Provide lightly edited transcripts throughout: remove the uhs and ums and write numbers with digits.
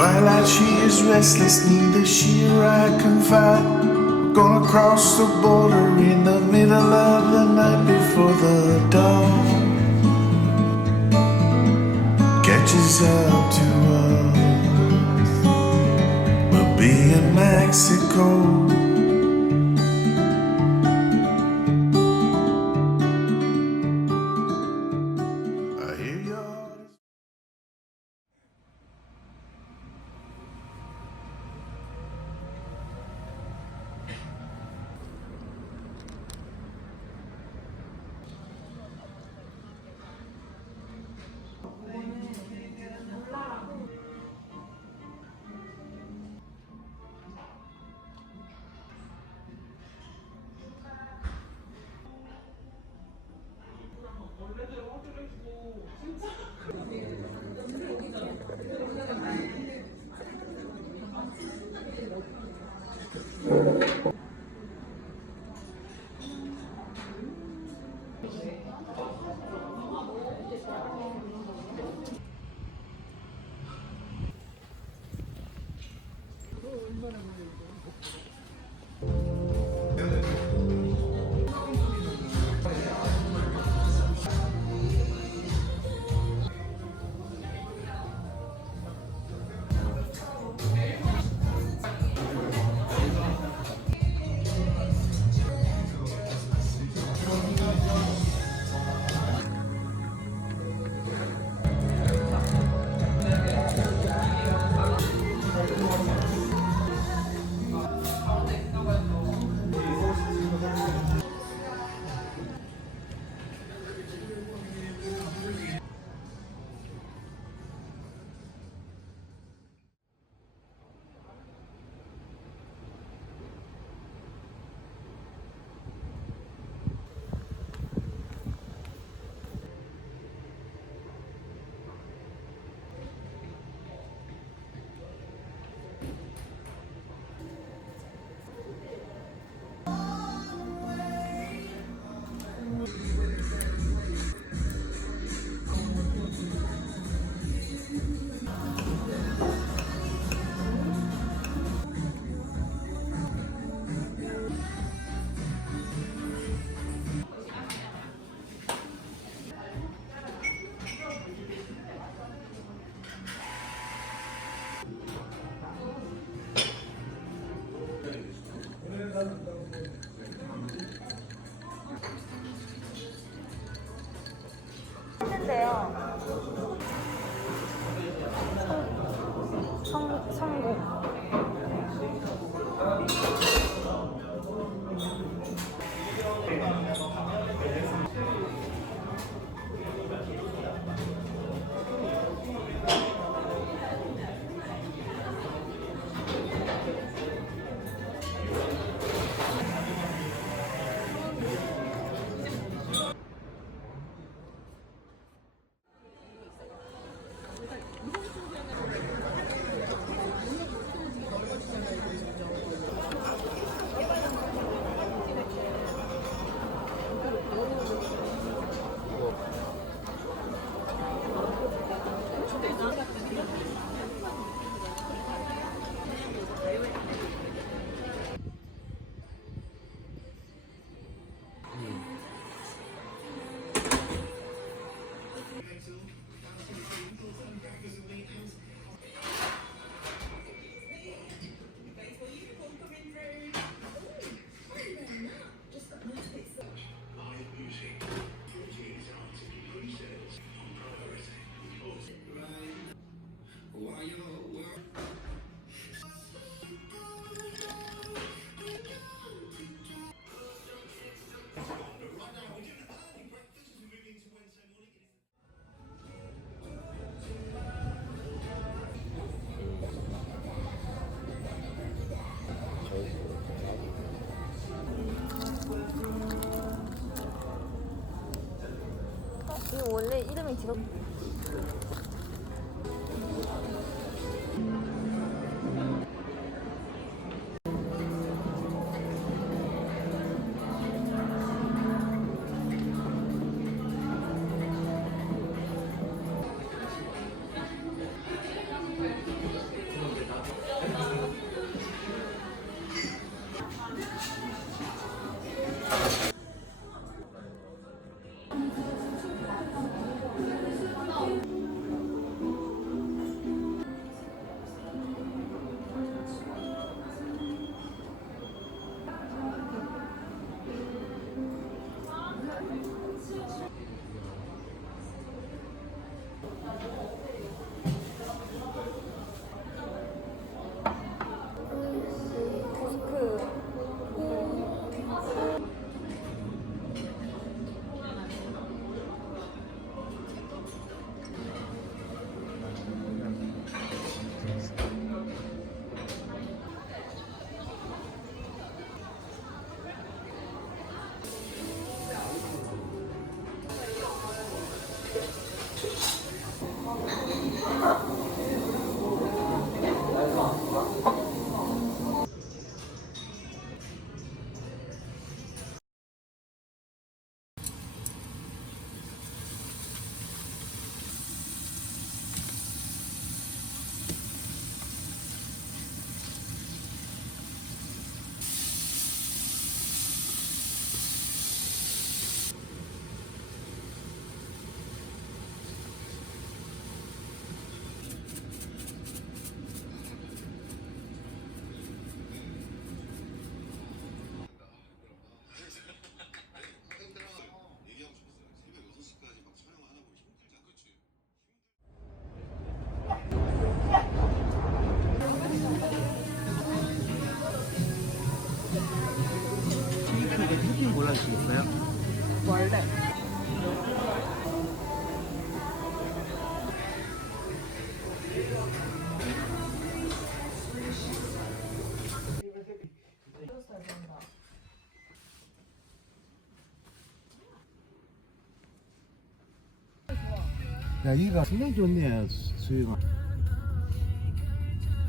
Twilight, she is restless, neither she or I confide. We're gonna cross the border in the middle of the night before the dawn catches up to us. We'll be in Mexico. I hear your heart is 했는데요. 성공. 이거 원래 이름이 지금 토핑 골라주시겠어요? 원래 야, 이가 상당히 좋네, 수위가.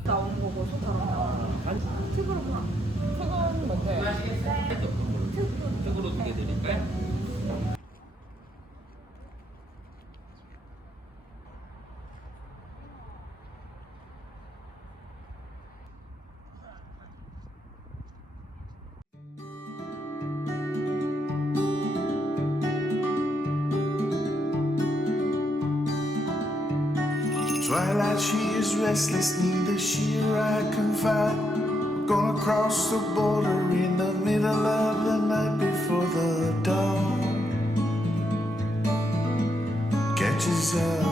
나오는 거고 좋다. 팁으로구나. 팁은 뭔데? 팁으로 2개 드릴까요? Twilight, she is restless, neither she or I can find. We're gonna cross the border in the middle of the night before the dawn catches up.